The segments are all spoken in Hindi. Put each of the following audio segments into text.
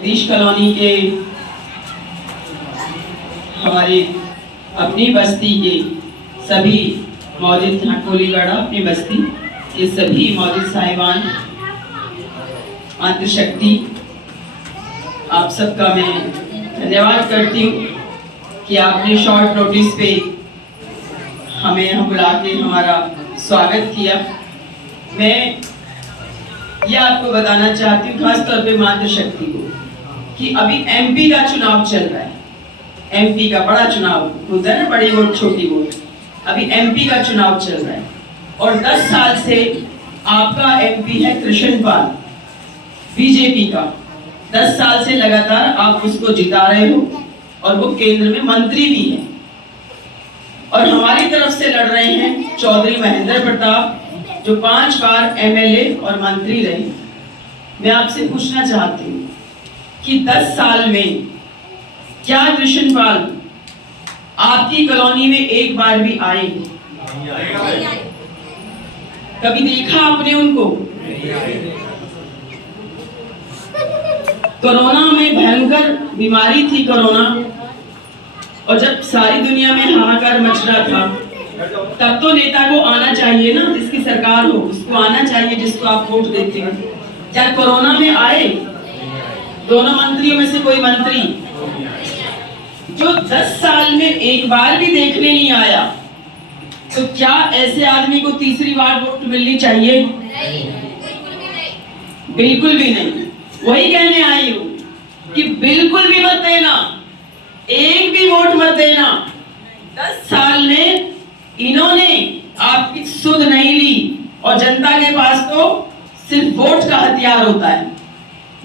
जगदीश कॉलोनी के हमारी अपनी बस्ती के सभी मौजूद कोलीवाड़ा अपनी बस्ती के सभी मौजूद साहिबान, मातृशक्ति, आप सबका मैं धन्यवाद करती हूँ कि आपने शॉर्ट नोटिस पे हमें यहाँ बुला के हमारा स्वागत किया। मैं ये आपको बताना चाहती हूँ खास तौर पे मातृशक्ति को कि अभी एमपी का चुनाव चल रहा है। एमपी का बड़ा चुनाव होता है ना, बड़ी वोट छोटी वोट। अभी एमपी का चुनाव चल रहा है और 10 साल से आपका एमपी है कृष्णपाल, बीजेपी का। 10 साल से लगातार आप उसको जिता रहे हो और वो केंद्र में मंत्री भी है। और हमारी तरफ से लड़ रहे हैं चौधरी महेंद्र प्रताप, जो 5 बार एमएलए और मंत्री रहे। मैं आपसे पूछना चाहती हूँ कि 10 साल में क्या कृष्णपाल आपकी कॉलोनी में एक बार भी आए? कभी देखा आपने उनको? कोरोना में भयंकर बीमारी थी कोरोना, और जब सारी दुनिया में हाहाकार मच रहा था तब तो नेता को आना चाहिए ना, जिसकी सरकार हो उसको आना चाहिए, जिसको आप वोट देते हो। क्या कोरोना में आए? दोनों मंत्रियों में से कोई मंत्री जो 10 साल में एक बार भी देखने नहीं आया, तो क्या ऐसे आदमी को तीसरी बार वोट मिलनी चाहिए? बिल्कुल भी नहीं। वही कहने आई हूं कि बिल्कुल भी मत देना, एक भी वोट मत देना। 10 साल में इन्होंने आपकी सुध नहीं ली, और जनता के पास तो सिर्फ वोट का हथियार होता है।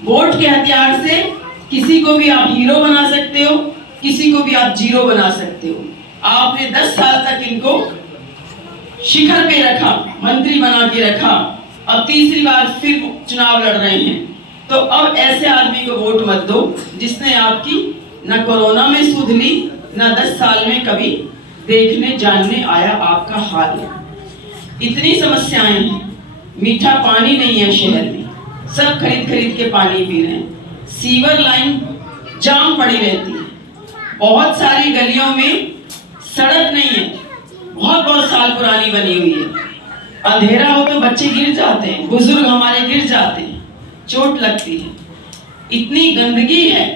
वोट के हथियार से किसी को भी आप हीरो बना सकते हो, किसी को भी आप जीरो बना सकते हो। आपने 10 साल तक इनको शिखर पे रखा, मंत्री बना के रखा, अब तीसरी बार फिर चुनाव लड़ रहे हैं। तो अब ऐसे आदमी को वोट मत दो जिसने आपकी न कोरोना में सुध ली, न 10 साल में कभी देखने जानने आया आपका हाल है। इतनी समस्याएं हैं, मीठा पानी नहीं है शहर में, सब खरीद खरीद के पानी पी रहे हैं। सीवर लाइन जाम पड़ी रहती है, बहुत सारी गलियों में सड़क नहीं है, बहुत साल पुरानी बनी हुई है। अंधेरा हो तो बच्चे गिर जाते हैं, बुजुर्ग हमारे गिर जाते हैं, चोट लगती है। इतनी गंदगी है,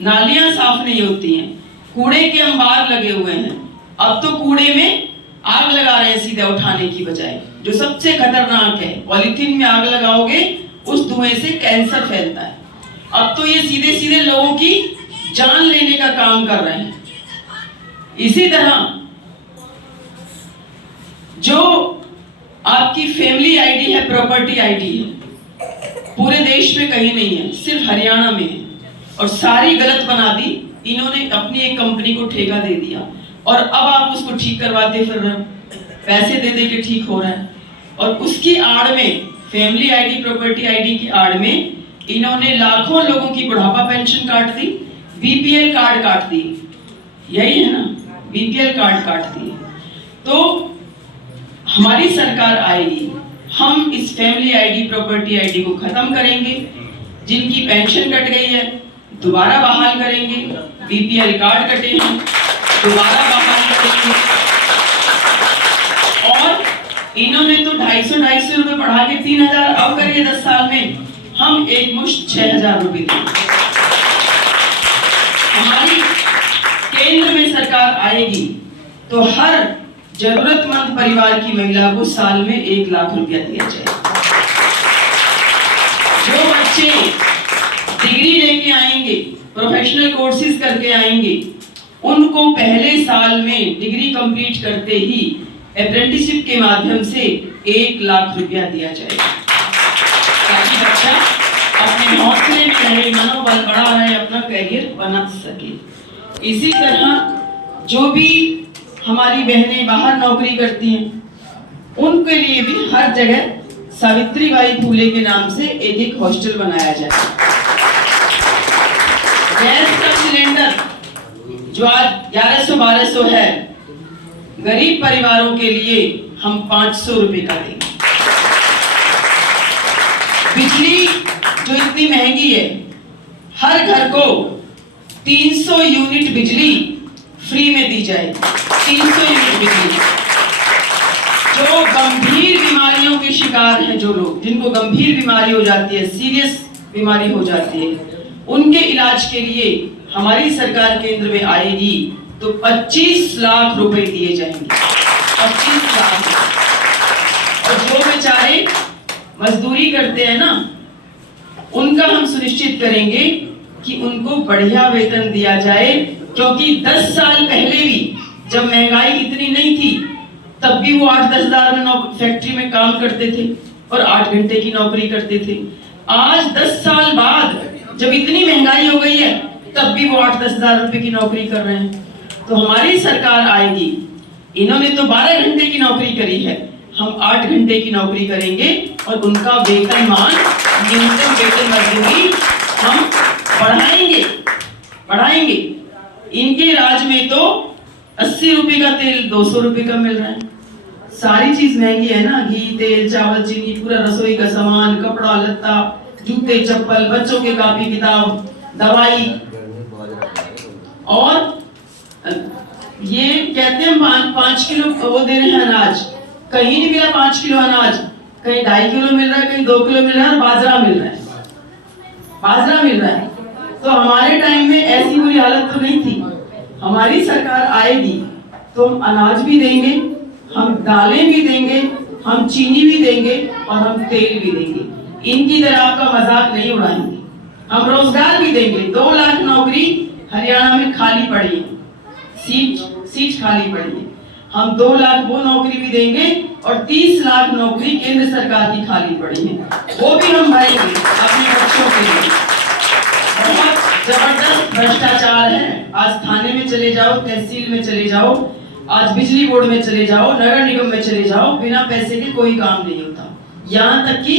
नालियां साफ नहीं होती हैं, कूड़े के अंबार लगे हुए हैं। अब तो कूड़े में आग लगा रहे हैं सीधे उठाने की बजाय, जो सबसे खतरनाक है। पॉलीथीन में आग लगाओगे, उस धुएं से कैंसर फैलता है। अब तो ये सीधे सीधे लोगों की जान लेने का काम कर रहे हैं। इसी तरह जो आपकी फैमिली आईडी है, प्रॉपर्टी आईडी है, पूरे देश में कहीं नहीं है, सिर्फ हरियाणा में है, और सारी गलत बना दी इन्होंने। अपनी एक कंपनी को ठेका दे दिया और अब आप उसको ठीक करवाते फिर रहे हो, पैसे दे दे के ठीक हो रहा है। और उसकी आड़ में, फैमिली आईडी, प्रॉपर्टी आईडी की आड़ में इन्होंने लाखों लोगों की बुढ़ापा पेंशन काट दी, बीपीएल कार्ड काट दी। यही है ना, बीपीएल कार्ड काट दिए। तो हमारी सरकार आएगी, हम इस फैमिली आईडी, प्रॉपर्टी आईडी को खत्म करेंगे। जिनकी पेंशन कट गई है दोबारा बहाल करेंगे, बीपीएल कार्ड कटे हैं दोबारा बहाल करेंगे। और इन्होंने तो 250 रुपए बढ़ा के 3000 अब करिए 10 साल में, हम एक मुश्त 6000 रुपए देंगे। हमारी केंद्र में सरकार आएगी तो हर जरूरतमंद परिवार की महिला को साल में 1 लाख रुपया दिया जाएगा। जो बच्चे डिग्री लेके आएंगे, प्रोफेशनल कोर्सेज करके आएंगे, उनको पहले साल में डिग्री कंप्लीट करते ही अप्रेंटिसशिप के माध्यम से 1 लाख रुपया दिया जाएगा, ताकि बच्चा अपने हौसले में रहे, मनोबल बढ़ा रहे, अपना करियर बना सके। इसी तरह जो भी हमारी बहनें बाहर नौकरी करती हैं, उनके लिए भी हर जगह सावित्रीबाई फूले के नाम से एक हॉस्टल बनाया जाए। गैस का सिलेंडर जो आज 1100-1200 है, गरीब परिवारों के लिए हम 500 रुपए का देंगे। बिजली जो इतनी महंगी है, हर घर को 300 यूनिट बिजली फ्री में दी जाए। 300 यूनिट बिजली। जो गंभीर बीमारियों के शिकार हैं, जो लोग जिनको गंभीर बीमारी हो जाती है, सीरियस बीमारी हो जाती है, उनके इलाज के लिए हमारी सरकार केंद्र में आएगी तो 25 लाख रुपए दिए जाएंगे। 25 लाख। और जो बेचारे मजदूरी करते हैं ना, उनका हम सुनिश्चित करेंगे कि उनको बढ़िया वेतन दिया जाए, क्योंकि 10 साल पहले भी जब महंगाई इतनी नहीं थी तब भी वो 8-10 हजार में फैक्ट्री में काम करते थे और 8 घंटे की नौकरी करते थे। आज 10 साल बाद जब इतनी महंगाई हो गई है तब भी वो 8-10 हजार रुपए की नौकरी कर रहे हैं। तो हमारी सरकार आएगी, इन्होंने तो 12 घंटे की नौकरी करी है, हम 8 घंटे की नौकरी करेंगे और उनका वेतनमान, न्यूनतम वेतन मजदूरी हम बढ़ाएंगे। इनके राज में तो 80 रुपए का तेल 200 रुपए का मिल रहा है। सारी चीज महंगी है ना, घी, तेल, चावल, चीनी, पूरा रसोई का सामान, कपड़ा लत्ता, जूते चप्पल, बच्चों के कॉपी किताब, दवाई। और ये कहते हैं 5 किलो वो दे रहे हैं अनाज, कहीं नहीं मिला 5 किलो अनाज, कहीं 2.5 किलो मिल रहा है, कहीं 2 किलो मिल रहा है, बाजरा मिल रहा है। तो हमारे टाइम में ऐसी बुरी हालत तो नहीं थी। हमारी सरकार आएगी तो हम अनाज भी देंगे, हम दालें भी देंगे, हम चीनी भी देंगे और हम तेल भी देंगे। इनकी तरह आपका मजाक नहीं उड़ाएंगे। हम रोजगार भी देंगे। 2 लाख नौकरी हरियाणा में खाली पड़ी है, सीट खाली पड़ी है। हम 2 लाख वो नौकरी भी देंगे और 30 लाख नौकरी केंद्र सरकार की खाली पड़ी है, वो भी हम भरेंगे अपने बच्चों के लिए। बहुत जबरदस्त भ्रष्टाचार है। आज थाने में चले जाओ, तहसील में चले जाओ, आज बिजली बोर्ड में चले जाओ, नगर निगम में चले जाओ, बिना पैसे के कोई काम नहीं होता। यहाँ तक कि